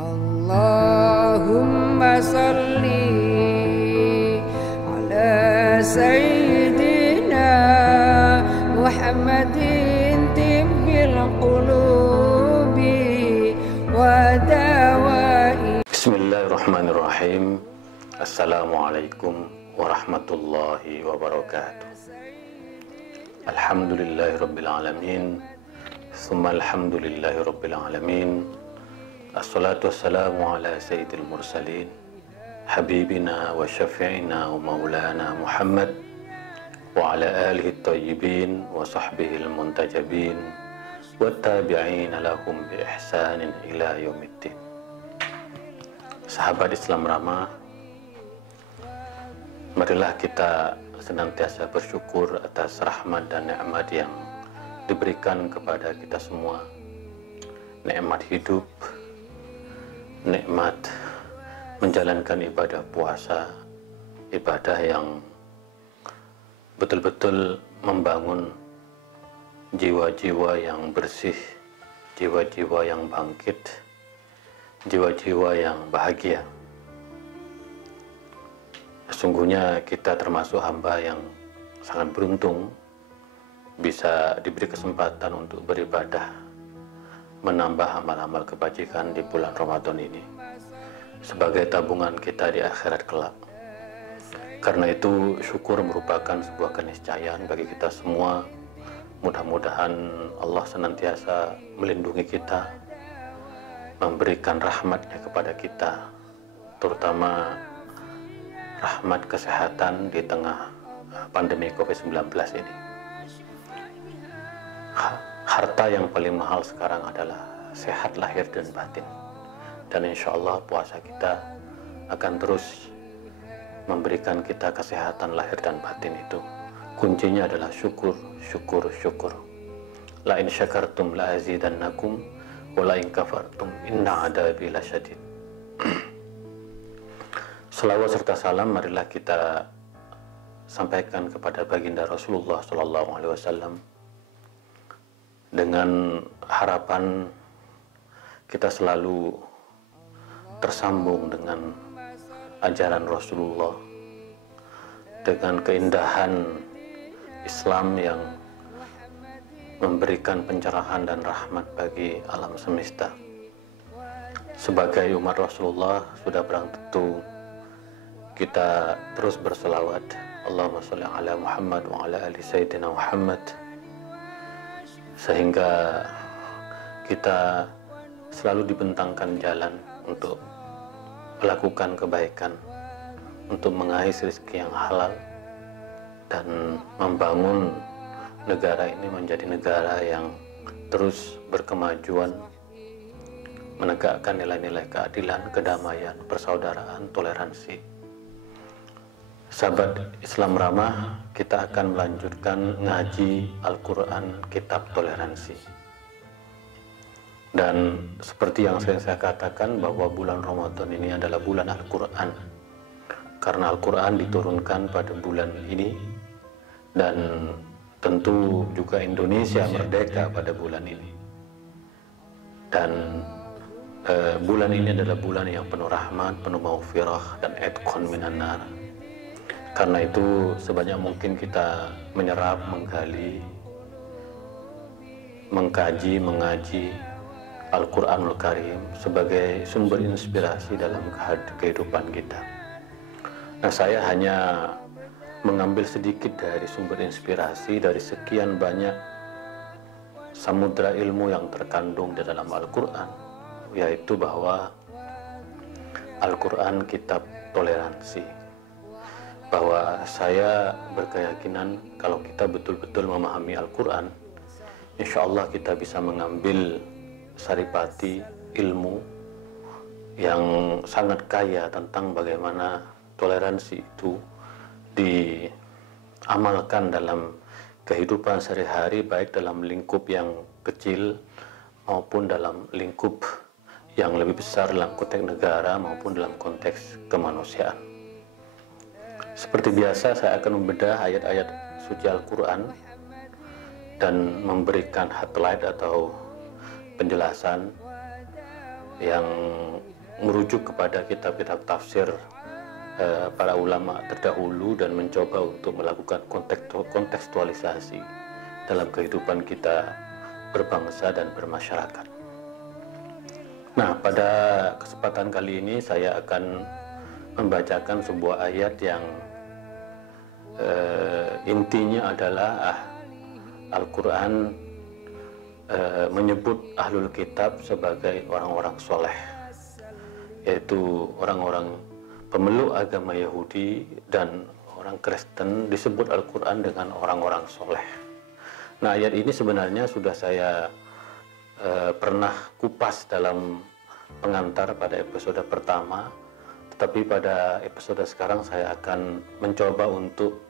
Allahumma salli ala Sayyidina Muhammadin tibbil qulubi wa dawai. Bismillahirrahmanirrahim. Assalamualaikum warahmatullahi wabarakatuh. Alhamdulillahirabbil alamin. Tsumma alhamdulillahirabbil alamin. Assalatu wassalamu ala sayyidil mursalin habibina wa syafi'ina wa maulana Muhammad wa ala alihi tayyibin wa sahbihi al-muntajabin wa tabi'ina lahum bi ihsanin ila yaumiddin. Sahabat Islam Ramah, marilah kita senantiasa bersyukur atas rahmat dan nikmat yang diberikan kepada kita semua. Nikmat hidup, nikmat menjalankan ibadah puasa, ibadah yang betul-betul membangun jiwa-jiwa yang bersih, jiwa-jiwa yang bangkit, jiwa-jiwa yang bahagia. Sesungguhnya kita termasuk hamba yang sangat beruntung bisa diberi kesempatan untuk beribadah, menambah amal-amal kebajikan di bulan Ramadan ini sebagai tabungan kita di akhirat kelak. Karena itu syukur merupakan sebuah keniscayaan bagi kita semua. Mudah-mudahan Allah senantiasa melindungi kita, memberikan rahmatnya kepada kita, terutama rahmat kesehatan di tengah pandemi COVID-19 ini. Harta yang paling mahal sekarang adalah sehat lahir dan batin. Dan insya Allah puasa kita akan terus memberikan kita kesehatan lahir dan batin itu. Kuncinya adalah syukur, syukur, syukur. La in syakartum la azidannakum wa la in kafartum inna adabi lasyadid. Selawat serta salam marilah kita sampaikan kepada baginda Rasulullah SAW dengan harapan kita selalu tersambung dengan ajaran Rasulullah, dengan keindahan Islam yang memberikan pencerahan dan rahmat bagi alam semesta. Sebagai umat Rasulullah sudah barang tentu kita terus berselawat, Allahumma sholli ala Muhammad wa ala ali Sayyidina Muhammad, sehingga kita selalu dibentangkan jalan untuk melakukan kebaikan, untuk mengais rezeki yang halal, dan membangun negara ini menjadi negara yang terus berkemajuan, menegakkan nilai-nilai keadilan, kedamaian, persaudaraan, toleransi. Sahabat Islam Ramah, kita akan melanjutkan ngaji Al-Quran Kitab Toleransi. Dan seperti yang saya katakan bahwa bulan Ramadan ini adalah bulan Al-Quran, karena Al-Quran diturunkan pada bulan ini, dan tentu juga Indonesia merdeka pada bulan ini. Dan bulan ini adalah bulan yang penuh rahmat, penuh maghfirah, dan itqan minan nar. Karena itu sebanyak mungkin kita menyerap, menggali, mengkaji, mengaji Al-Quranul Karim sebagai sumber inspirasi dalam kehidupan kita. Nah, saya hanya mengambil sedikit dari sumber inspirasi dari sekian banyak samudra ilmu yang terkandung di dalam Al-Quran, yaitu bahwa Al-Quran kitab toleransi. Bahwa saya berkeyakinan kalau kita betul-betul memahami Al-Quran, insya Allah kita bisa mengambil saripati ilmu yang sangat kaya tentang bagaimana toleransi itu diamalkan dalam kehidupan sehari-hari, baik dalam lingkup yang kecil maupun dalam lingkup yang lebih besar dalam konteks negara maupun dalam konteks kemanusiaan. Seperti biasa, saya akan membedah ayat-ayat suci Al-Quran dan memberikan highlight atau penjelasan yang merujuk kepada kitab-kitab tafsir para ulama terdahulu dan mencoba untuk melakukan kontekstualisasi dalam kehidupan kita berbangsa dan bermasyarakat. Nah, pada kesempatan kali ini saya akan membacakan sebuah ayat yang intinya adalah Al-Quran menyebut ahlul kitab sebagai orang-orang soleh, yaitu orang-orang pemeluk agama Yahudi dan orang Kristen disebut Al-Quran dengan orang-orang soleh. Nah, ayat ini sebenarnya sudah saya pernah kupas dalam pengantar pada episode pertama, tetapi pada episode sekarang saya akan mencoba untuk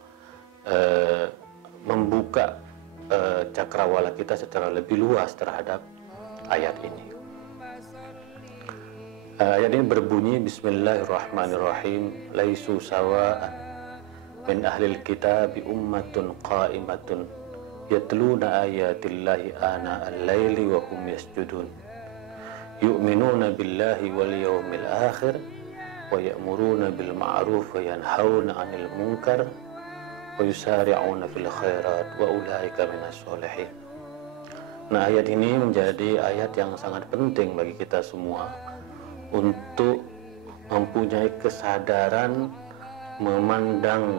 membuka cakrawala kita secara lebih luas terhadap ayat ini. Ayat ini berbunyi, Bismillahirrahmanirrahim, laisu sawa'an min ahlil kitabi ummatun qa'imatun yatluna ayatillahi ana al-laili wa hum yasjudun yu'minuna billahi wal yawmil akhir wa ya'muruna bil ma'ruf wa yanhauna 'anil munkar wa yusari'una fil khairat wa ulaika minas sholihin. Nah, ayat ini menjadi ayat yang sangat penting bagi kita semua untuk mempunyai kesadaran memandang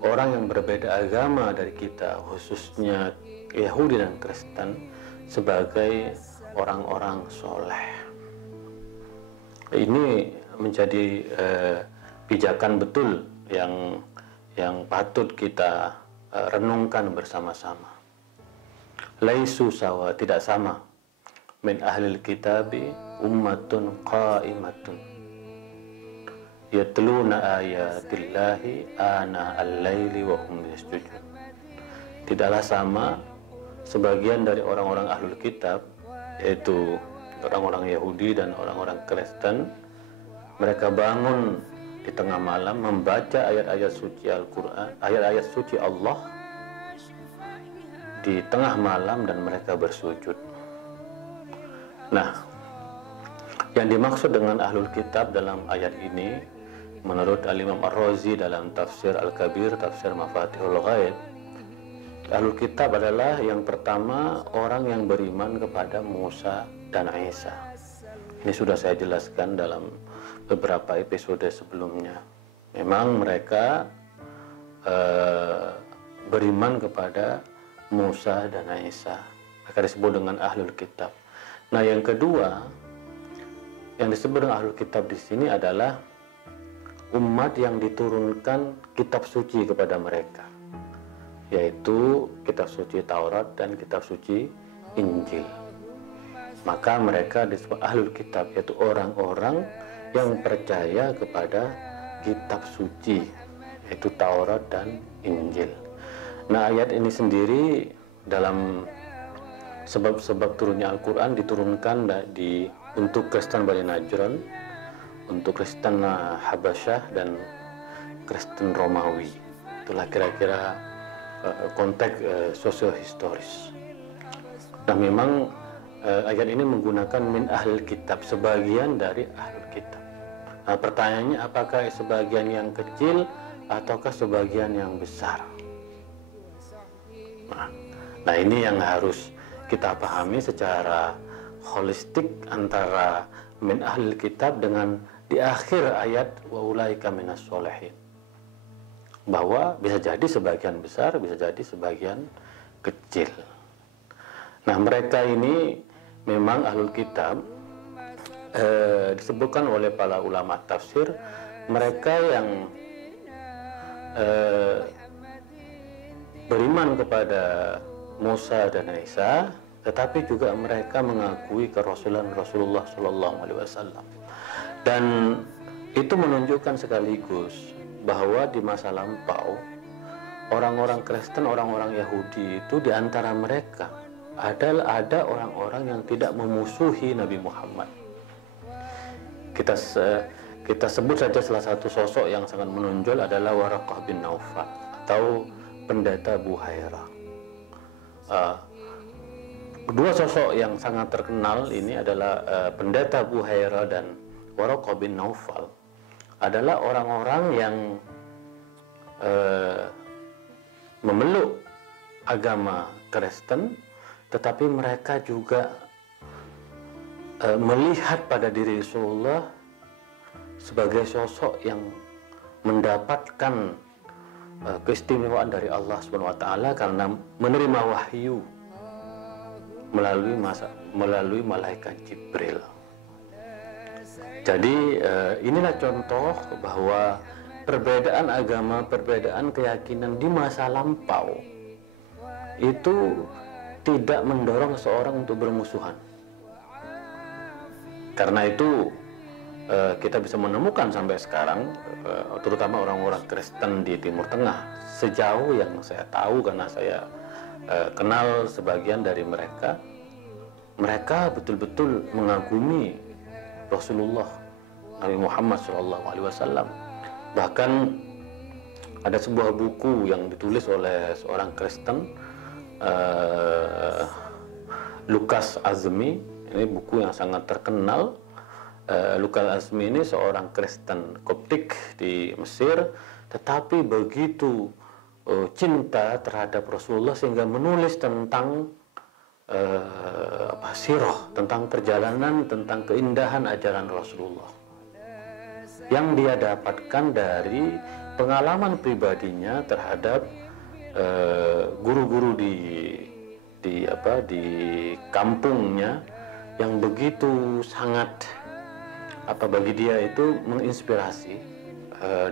orang yang berbeda agama dari kita, khususnya Yahudi dan Kristen, sebagai orang-orang soleh. Ini menjadi pijakan betul yang patut kita renungkan bersama-sama. Laisu sawa, tidak sama, min ahlil kitabi ummatun qa'imatun yatluna ayatillahi ana al-laili wa hum yasjudun. Tidaklah sama sebagian dari orang-orang ahlul kitab, yaitu orang-orang Yahudi dan orang-orang Kristen, mereka bangun di tengah malam membaca ayat-ayat suci Al-Quran, ayat-ayat suci Allah di tengah malam, dan mereka bersujud. Nah, yang dimaksud dengan ahlul kitab dalam ayat ini, menurut Al-Imam Ar-Razi dalam tafsir Al-Kabir, tafsir Mafatihul Ghaib, ahlul kitab adalah yang pertama orang yang beriman kepada Musa dan Isa. Ini sudah saya jelaskan dalam beberapa episode sebelumnya. Memang mereka beriman kepada Musa dan Isa. Mereka disebut dengan ahlul kitab. Nah, yang kedua yang disebut dengan ahlul kitab di sini adalah umat yang diturunkan kitab suci kepada mereka, yaitu kitab suci Taurat dan kitab suci Injil. Maka mereka disebut ahlul kitab, yaitu orang-orang yang percaya kepada kitab suci, yaitu Taurat dan Injil. Nah, ayat ini sendiri dalam sebab-sebab turunnya Al-Quran diturunkan untuk Kristen Bani Najran, untuk Kristen Habasyah, dan Kristen Romawi. Itulah kira-kira konteks sosiohistoris. Nah, memang ayat ini menggunakan min ahlul kitab, sebagian dari ahlul kitab. Nah, pertanyaannya, apakah sebagian yang kecil ataukah sebagian yang besar? Nah, ini yang harus kita pahami secara holistik antara min ahlul kitab dengan di akhir ayat wa ulaika minas sholihin, bahwa bisa jadi sebagian besar, bisa jadi sebagian kecil. Nah, mereka ini memang ahlul kitab, disebutkan oleh para ulama tafsir, mereka yang beriman kepada Musa dan Isa, tetapi juga mereka mengakui kerasulan Rasulullah SAW. Dan itu menunjukkan sekaligus bahwa di masa lampau orang-orang Kristen, orang-orang Yahudi itu, di antara mereka ada orang-orang yang tidak memusuhi Nabi Muhammad. Kita sebut saja salah satu sosok yang sangat menonjol adalah Waraqah bin Naufal atau pendeta Buhairah. Dua sosok yang sangat terkenal ini adalah pendeta Buhaira dan Waraqah bin Naufal, adalah orang-orang yang memeluk agama Kristen, tetapi mereka juga melihat pada diri Rasulullah sebagai sosok yang mendapatkan keistimewaan dari Allah SWT karena menerima wahyu melalui malaikat Jibril. Jadi inilah contoh bahwa perbedaan agama, perbedaan keyakinan di masa lampau itu tidak mendorong seorang untuk bermusuhan. Karena itu kita bisa menemukan sampai sekarang, terutama orang-orang Kristen di Timur Tengah, sejauh yang saya tahu karena saya kenal sebagian dari mereka, mereka betul-betul mengagumi Rasulullah Nabi Muhammad SAW. Bahkan ada sebuah buku yang ditulis oleh seorang Kristen, Lukas Azmi. Ini buku yang sangat terkenal. Lukas Azmi ini seorang Kristen Koptik di Mesir, tetapi begitu cinta terhadap Rasulullah sehingga menulis tentang sirah, tentang perjalanan, tentang keindahan ajaran Rasulullah yang dia dapatkan dari pengalaman pribadinya terhadap guru-guru di kampungnya yang begitu sangat bagi dia itu menginspirasi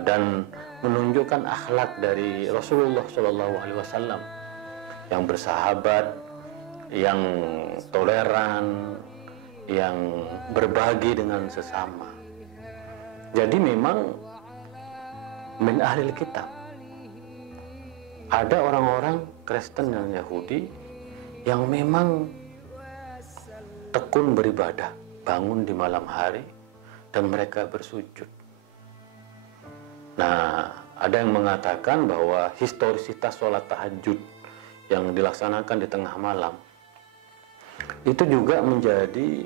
dan menunjukkan akhlak dari Rasulullah SAW yang bersahabat, yang toleran, yang berbagi dengan sesama. Jadi memang min ahlil kitab, ada orang-orang Kristen dan Yahudi yang memang tekun beribadah, bangun di malam hari dan mereka bersujud. Nah, ada yang mengatakan bahwa historisitas sholat tahajud yang dilaksanakan di tengah malam itu juga menjadi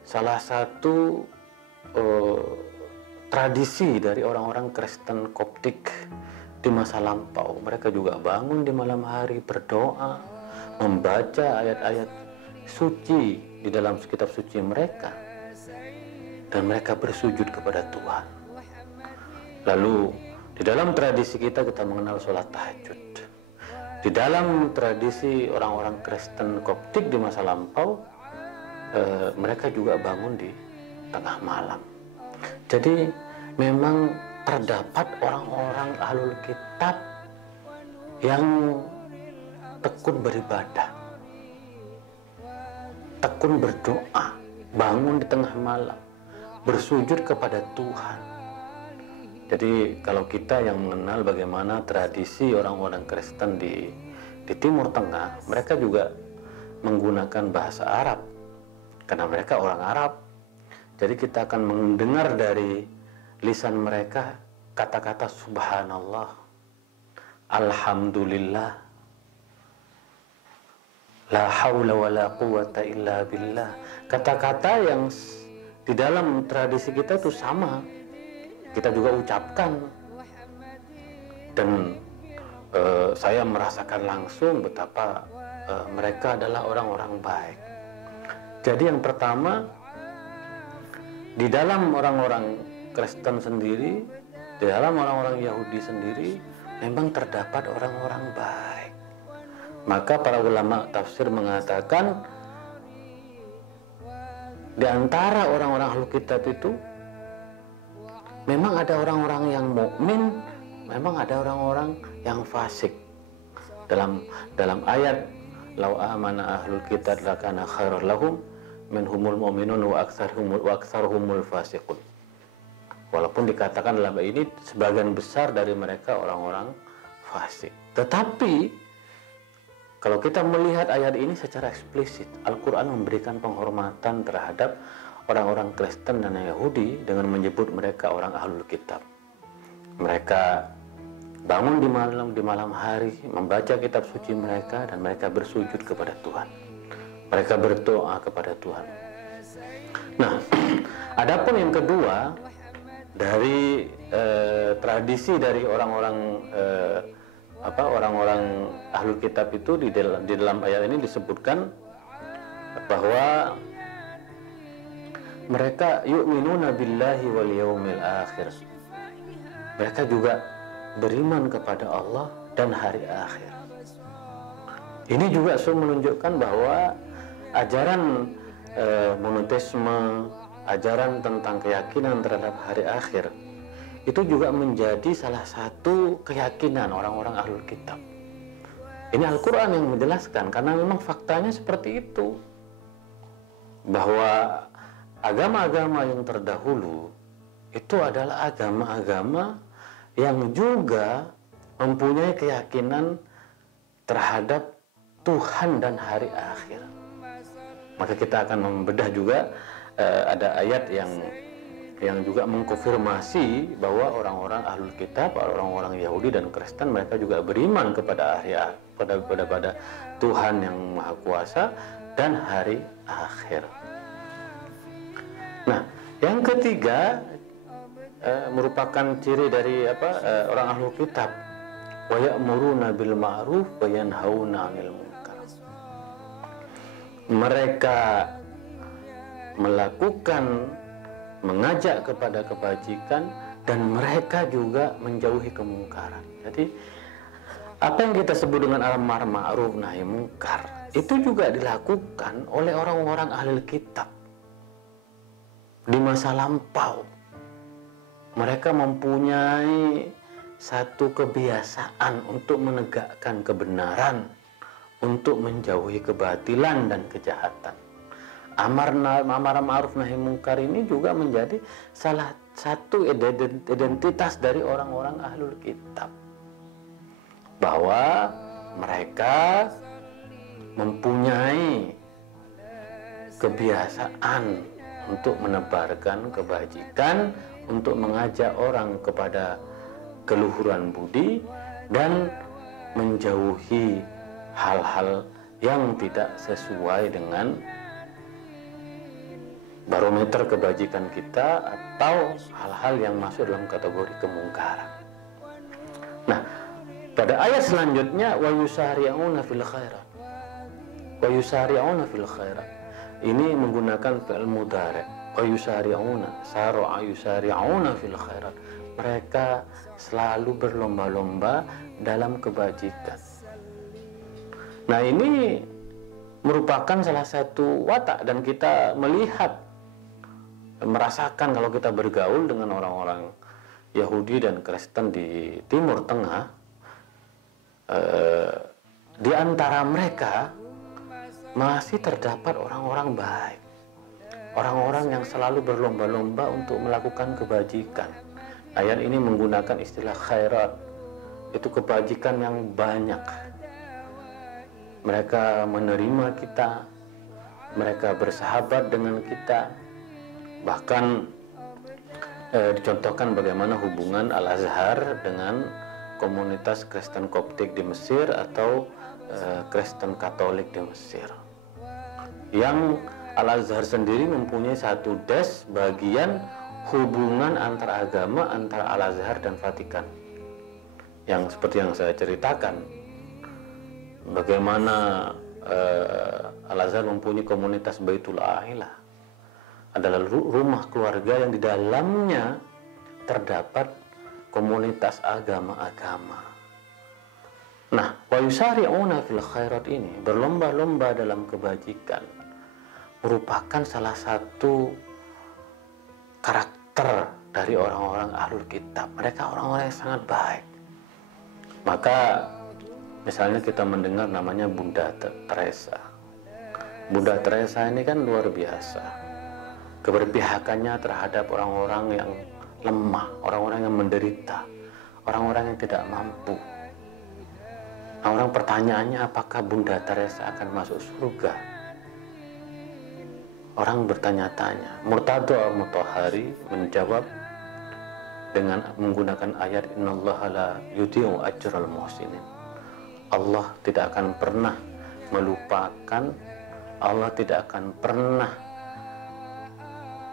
salah satu tradisi dari orang-orang Kristen Koptik di masa lampau. Mereka juga bangun di malam hari, berdoa, membaca ayat-ayat suci di dalam kitab suci mereka, dan mereka bersujud kepada Tuhan. Lalu di dalam tradisi kita mengenal sholat tahajud. Di dalam tradisi orang-orang Kristen Koptik di masa lampau, mereka juga bangun di tengah malam. Jadi memang terdapat orang-orang ahlul kitab yang tekun beribadah, tekun berdoa, bangun di tengah malam, bersujud kepada Tuhan. Jadi kalau kita yang mengenal bagaimana tradisi orang-orang Kristen di Timur Tengah, mereka juga menggunakan bahasa Arab karena mereka orang Arab. Jadi kita akan mendengar dari lisan mereka kata-kata subhanallah, alhamdulillah, la haula wa la quwata illa billah. Kata-kata yang di dalam tradisi kita itu sama, kita juga ucapkan. Dan saya merasakan langsung betapa mereka adalah orang-orang baik. Jadi yang pertama, di dalam orang-orang Kristen sendiri, di dalam orang-orang Yahudi sendiri, memang terdapat orang-orang baik. Maka para ulama tafsir mengatakan di antara orang-orang Ahlul Kitab itu memang ada orang-orang yang mukmin, memang ada orang-orang yang fasik. Dalam ayat lau amana ahlul kitab lakana khairul lahum minhumul mu'minun wa aktsaruhumul fasiqun. Walaupun dikatakan dalam ayat ini sebagian besar dari mereka orang-orang fasik. Tetapi kalau kita melihat ayat ini secara eksplisit, Al-Quran memberikan penghormatan terhadap orang-orang Kristen dan Yahudi dengan menyebut mereka orang Ahlul Kitab. Mereka bangun di malam hari, membaca kitab suci mereka, dan mereka bersujud kepada Tuhan. Mereka berdoa kepada Tuhan. Nah, adapun yang kedua dari tradisi dari orang-orang orang-orang ahlul kitab itu di dalam ayat ini disebutkan bahwa mereka yu'minuna billahi wal yaumil akhir. Mereka juga beriman kepada Allah dan hari akhir. Ini juga menunjukkan bahwa ajaran monoteisme, ajaran tentang keyakinan terhadap hari akhir itu juga menjadi salah satu keyakinan orang-orang ahlul kitab. Ini Al-Quran yang menjelaskan, karena memang faktanya seperti itu, bahwa agama-agama yang terdahulu itu adalah agama-agama yang juga mempunyai keyakinan terhadap Tuhan dan hari akhir. Maka kita akan membedah juga ada ayat yang juga mengkonfirmasi bahwa orang-orang ahlul kitab, orang-orang Yahudi dan Kristen, mereka juga beriman kepada pada Tuhan yang Maha Kuasa dan hari akhir. Nah, yang ketiga merupakan ciri dari orang ahlul kitab, wa ya'muruna bil ma'ruf wa yanhauna 'anil munkar. Mereka mengajak kepada kebajikan dan mereka juga menjauhi kemungkaran. Jadi apa yang kita sebut dengan amar ma'ruf nahi mungkar itu juga dilakukan oleh orang-orang ahli kitab di masa lampau. Mereka mempunyai satu kebiasaan untuk menegakkan kebenaran, untuk menjauhi kebatilan dan kejahatan. Amar ma'ruf nahi mungkar ini juga menjadi salah satu identitas dari orang-orang ahlul kitab, bahwa mereka mempunyai kebiasaan untuk menebarkan kebajikan, untuk mengajak orang kepada keluhuran budi dan menjauhi hal-hal yang tidak sesuai dengan barometer kebajikan kita atau hal-hal yang masuk dalam kategori kemungkaran. Nah, pada ayat selanjutnya wa yusari'una fil khairat. Wa yusari'una fil khairat. Ini menggunakan fi'il mudhari'. Wa yusari'una, sara'a yusari'una fil khairat. Mereka selalu berlomba-lomba dalam kebajikan. Nah, ini merupakan salah satu watak, dan kita merasakan kalau kita bergaul dengan orang-orang Yahudi dan Kristen di Timur Tengah, di antara mereka masih terdapat orang-orang baik, orang-orang yang selalu berlomba-lomba untuk melakukan kebajikan. Ayat ini menggunakan istilah khairat, itu kebajikan yang banyak. Mereka menerima kita, mereka bersahabat dengan kita. Bahkan dicontohkan bagaimana hubungan Al-Azhar dengan komunitas Kristen Koptik di Mesir atau Kristen Katolik di Mesir, yang Al-Azhar sendiri mempunyai satu bagian hubungan antar agama antara Al-Azhar dan Vatikan, yang seperti yang saya ceritakan, bagaimana Al-Azhar mempunyai komunitas Baitul Ailah, adalah rumah keluarga yang di dalamnya terdapat komunitas agama-agama. Nah, wa yusari'una fil khairat ini, berlomba-lomba dalam kebajikan, merupakan salah satu karakter dari orang-orang ahlul kitab. Mereka orang-orang yang sangat baik. Maka misalnya kita mendengar namanya Bunda Teresa. Bunda Teresa ini kan luar biasa keberpihakannya terhadap orang-orang yang lemah, orang-orang yang menderita, orang-orang yang tidak mampu. Nah, orang pertanyaannya, apakah Bunda Teresa akan masuk surga? Orang bertanya-tanya. Murtado al-Mutahari menjawab dengan menggunakan ayat innallaha la yudhi'u ajral muhsinin. Allah tidak akan pernah melupakan Allah tidak akan pernah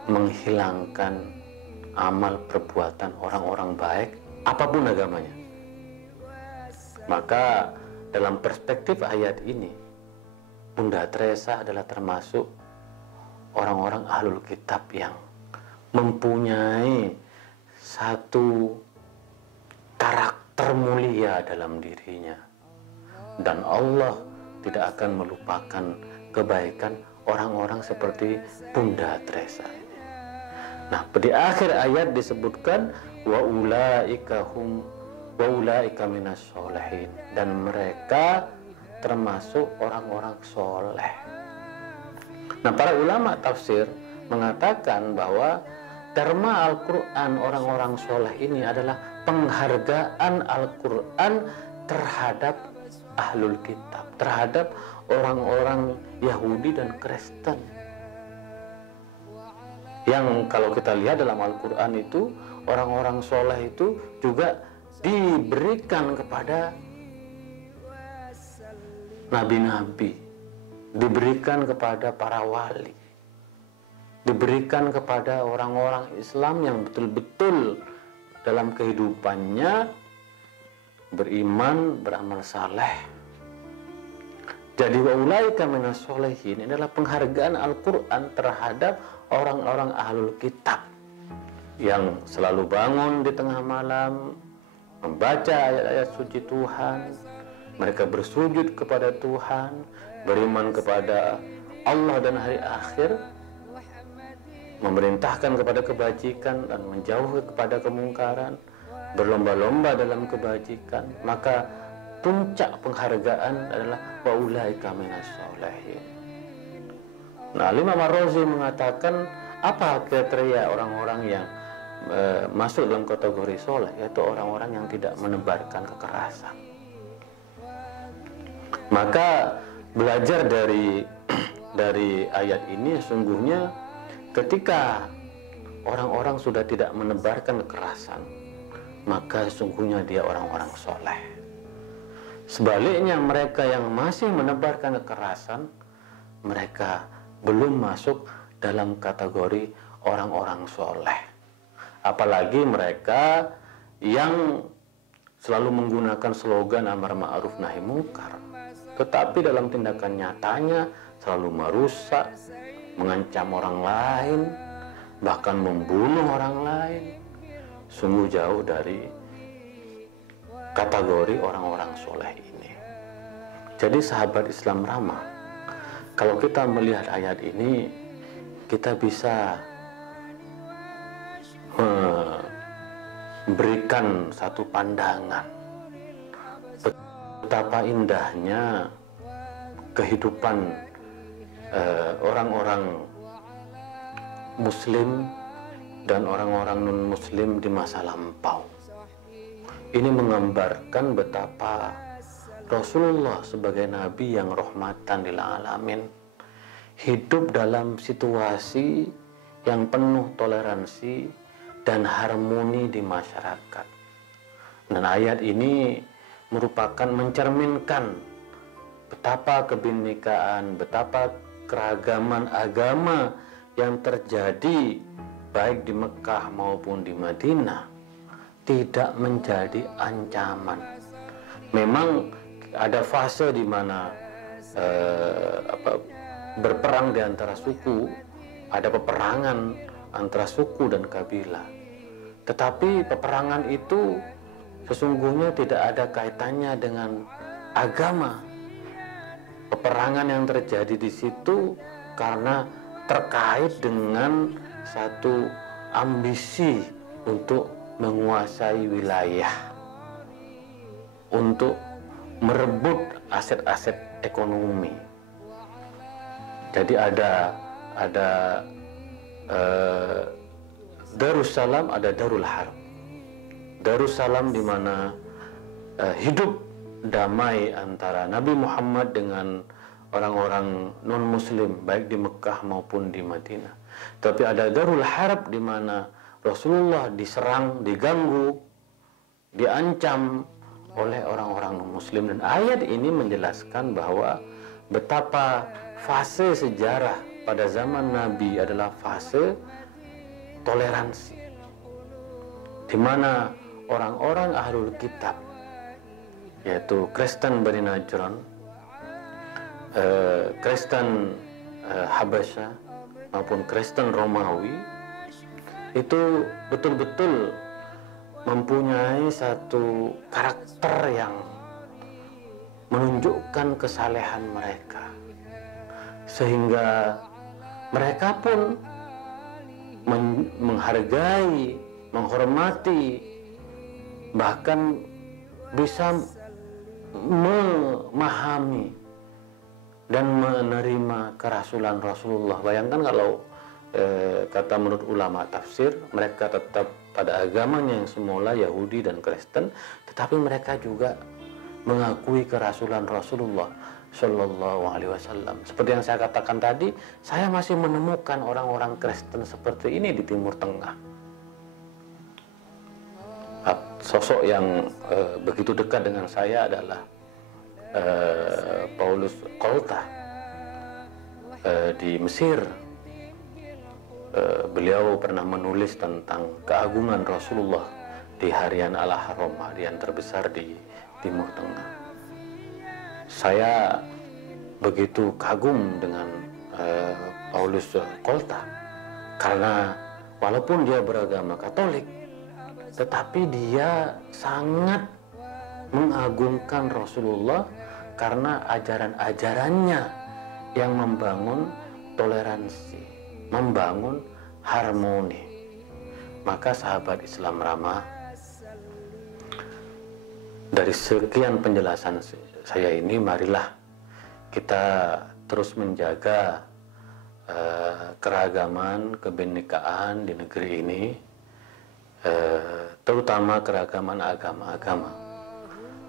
menghilangkan amal perbuatan orang-orang baik apapun agamanya. Maka dalam perspektif ayat ini, Bunda Teresa adalah termasuk orang-orang ahlul kitab yang mempunyai satu karakter mulia dalam dirinya, dan Allah tidak akan melupakan kebaikan orang-orang seperti Bunda Teresa ini. Nah, di akhir ayat disebutkan wa ulaika minas sholihin, dan mereka termasuk orang-orang soleh. Nah, para ulama tafsir mengatakan bahwa terma Al-Quran orang-orang soleh ini adalah penghargaan Al-Quran terhadap ahlul kitab, terhadap orang-orang Yahudi dan Kristen. Yang kalau kita lihat dalam Al-Quran itu, orang-orang soleh itu juga diberikan kepada nabi-nabi, diberikan kepada para wali, diberikan kepada orang-orang Islam yang betul-betul dalam kehidupannya beriman, beramal saleh. Jadi wa ulaika minas sholihin adalah penghargaan Al-Quran terhadap orang-orang ahlul kitab yang selalu bangun di tengah malam membaca ayat-ayat suci Tuhan. Mereka bersujud kepada Tuhan, beriman kepada Allah dan hari akhir, memerintahkan kepada kebajikan dan menjauh kepada kemungkaran, berlomba-lomba dalam kebajikan. Maka puncak penghargaan adalah wa ulaika minas sholihin. Nah, Imam Ar-Razi mengatakan apa kriteria orang-orang yang masuk dalam kategori soleh, yaitu orang-orang yang tidak menebarkan kekerasan. Maka belajar dari ayat ini, sungguhnya ketika orang-orang sudah tidak menebarkan kekerasan, maka sungguhnya dia orang-orang soleh. Sebaliknya, mereka yang masih menebarkan kekerasan, mereka belum masuk dalam kategori orang-orang soleh. Apalagi mereka yang selalu menggunakan slogan amar ma'ruf nahi munkar, tetapi dalam tindakan nyatanya selalu merusak, mengancam orang lain, bahkan membunuh orang lain. Sungguh jauh dari kategori orang-orang soleh ini. Jadi sahabat Islam Ramah, kalau kita melihat ayat ini, kita bisa memberikan satu pandangan betapa indahnya kehidupan orang-orang Muslim dan orang-orang non-Muslim di masa lampau. Ini menggambarkan betapa Rasulullah sebagai Nabi yang rahmatan lil alamin hidup dalam situasi yang penuh toleransi dan harmoni di masyarakat. Dan ayat ini merupakan mencerminkan betapa kebinekaan, betapa keragaman agama yang terjadi baik di Mekah maupun di Madinah tidak menjadi ancaman. Memang ada fase di mana berperang di antara suku, ada peperangan antara suku dan kabilah. Tetapi peperangan itu sesungguhnya tidak ada kaitannya dengan agama. Peperangan yang terjadi di situ karena terkait dengan satu ambisi untuk menguasai wilayah, untuk merebut aset-aset ekonomi. Jadi ada Darussalam, ada Darul Harb. Darussalam di mana hidup damai antara Nabi Muhammad dengan orang-orang non-Muslim baik di Mekah maupun di Madinah. Tapi ada Darul Harb di mana Rasulullah diserang, diganggu, diancam oleh orang-orang non-Muslim. Dan ayat ini menjelaskan bahwa betapa fase sejarah pada zaman Nabi adalah fase toleransi, di mana orang-orang ahlul kitab, yaitu Kristen Bani Najran, Kristen Habasyah maupun Kristen Romawi, itu betul-betul mempunyai satu karakter yang menunjukkan kesalehan mereka, sehingga mereka pun menghargai, menghormati, bahkan bisa memahami dan menerima kerasulan Rasulullah. Bayangkan kalau kata menurut ulama tafsir, mereka tetap pada agamanya yang semula Yahudi dan Kristen, tetapi mereka juga mengakui kerasulan Rasulullah Shallallahu Alaihi Wasallam. Seperti yang saya katakan tadi, saya masih menemukan orang-orang Kristen seperti ini di Timur Tengah. Sosok yang begitu dekat dengan saya adalah Paulus Kolta di Mesir. Beliau pernah menulis tentang keagungan Rasulullah di harian Al-Haram, harian terbesar di Timur Tengah. Saya begitu kagum dengan Paulus Kolta, karena walaupun dia beragama Katolik, tetapi dia sangat mengagungkan Rasulullah karena ajaran-ajarannya yang membangun toleransi, membangun harmoni. Maka sahabat Islam ramah, dari sekian penjelasan saya ini, marilah kita terus menjaga keragaman, kebinekaan di negeri ini, terutama keragaman agama-agama.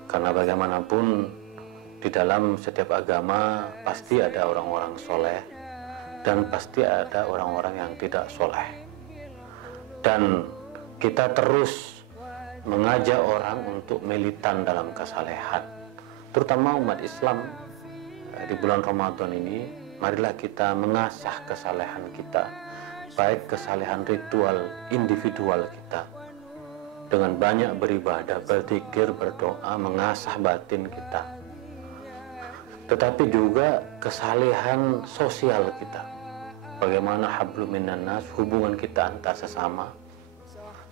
Karena bagaimanapun di dalam setiap agama pasti ada orang-orang soleh dan pasti ada orang-orang yang tidak soleh. Dan kita terus mengajak orang untuk militan dalam kesalehan, terutama umat Islam di bulan Ramadan ini. Marilah kita mengasah kesalehan kita, baik kesalehan ritual individual kita dengan banyak beribadah, berzikir, berdoa, mengasah batin kita, tetapi juga kesalehan sosial kita. Bagaimana hablum minan nas, hubungan kita antar sesama.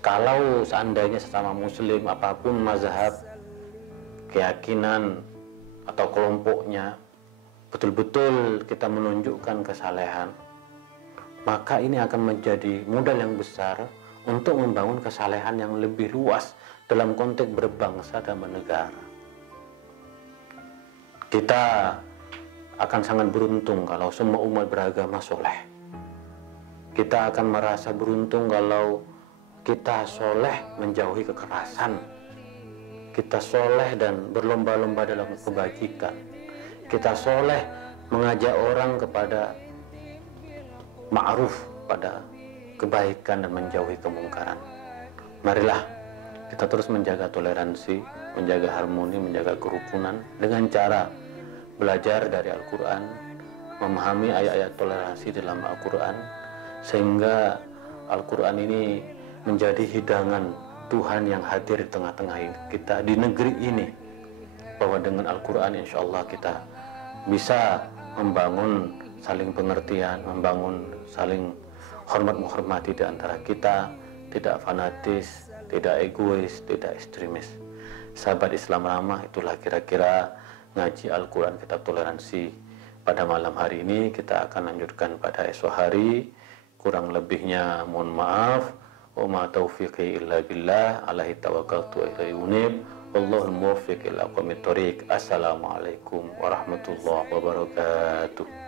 Kalau seandainya sesama muslim, apapun mazhab, keyakinan atau kelompoknya, betul-betul kita menunjukkan kesalehan, maka ini akan menjadi modal yang besar untuk membangun kesalehan yang lebih luas dalam konteks berbangsa dan bernegara. Kita akan sangat beruntung kalau semua umat beragama soleh. Kita akan merasa beruntung kalau kita soleh menjauhi kekerasan. Kita soleh dan berlomba-lomba dalam kebajikan. Kita soleh mengajak orang kepada ma'ruf, pada kebaikan, dan menjauhi kemungkaran. Marilah kita terus menjaga toleransi, menjaga harmoni, menjaga kerukunan dengan cara belajar dari Al-Quran, memahami ayat-ayat toleransi dalam Al-Quran, sehingga Al-Quran ini menjadi hidangan Tuhan yang hadir di tengah-tengah kita di negeri ini. Bahwa dengan Al-Quran insya Allah kita bisa membangun saling pengertian, membangun saling hormat menghormati di antara kita, tidak fanatis, tidak egois, tidak ekstremis. Sahabat Islam ramah, itulah kira-kira ngaji Al-Quran kitab toleransi pada malam hari ini. Kita akan lanjutkan pada esok hari. Kurang lebihnya mohon maaf. Wa ma taufiqi illa billah, alaihi tawakkaltu wa ilaihi unib. Wallahul muwaffiq ila aqwamit thoriq. Assalamualaikum warahmatullahi wabarakatuh.